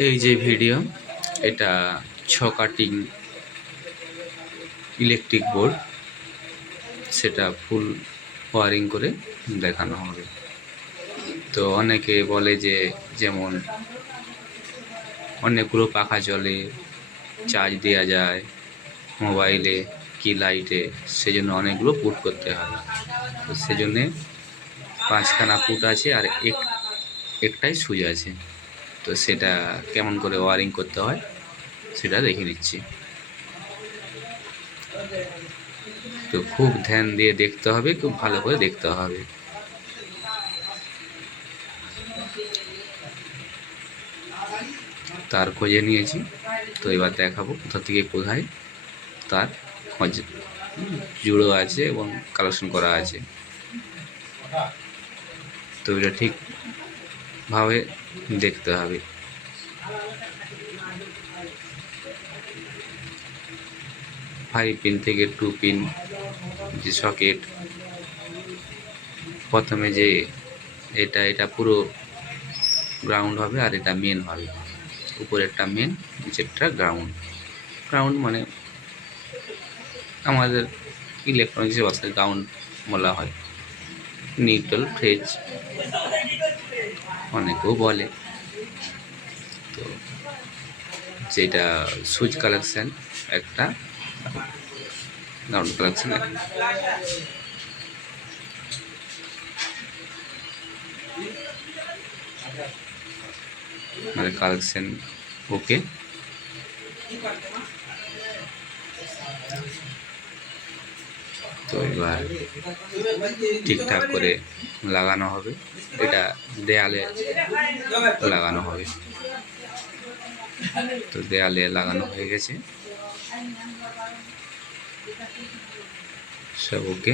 এই যে ভিডিও, এটা কাটিং ইলেকট্রিক বোর্ড, সেটা ফুল ওয়ারিং করে দেখানো হবে। তো অনেকে বলে যে যেমন অনেকগুলো পাখা চলে, চার্জ দেওয়া যায় মোবাইলে কি লাইটে, সেজন্য অনেকগুলো পুট করতে হয়। তো সেজন্যে 5খানা পুট আছে আর একটাই সুইচ আছে। তো সেটা কেমন করে ওয়ারিং করতে হয় সেটা দেখে নিচ্ছি। তো খুব ধ্যান দিয়ে দেখতে হবে, খুব ভালো করে দেখতে হবে। তার খুঁজে নিয়েছি, তো এবার দেখাবো কোথা থেকে কোথায় তার খোঁজ জুড়ো আছে এবং কালেকশন করা আছে। তো এটা ঠিকভাবে দেখতে হবে। 5 পিন থেকে 2 পিন যে সকেট, প্রথমে যে এটা পুরো গ্রাউন্ড হবে আর এটা মেন হবে। উপরেরটা মেন, নিচেরটা গ্রাউন্ড মানে আমাদের ইলেকট্রনিক্সের ভাষায় গ্রাউন্ড বলা হয়। নিউট্রাল, ফেজ অনেকেও বলে। তো যেটা সুইচ কালেকশন একটা, গ্রাউন্ড কালেকশন একটা। মানে কালেকশন ওকে। তো এবার ঠিকঠাক করে লাগানো হবে, এটা দেয়ালে লাগানো হবে। তো দেয়ালে লাগানো হয়ে গেছে সব ওকে।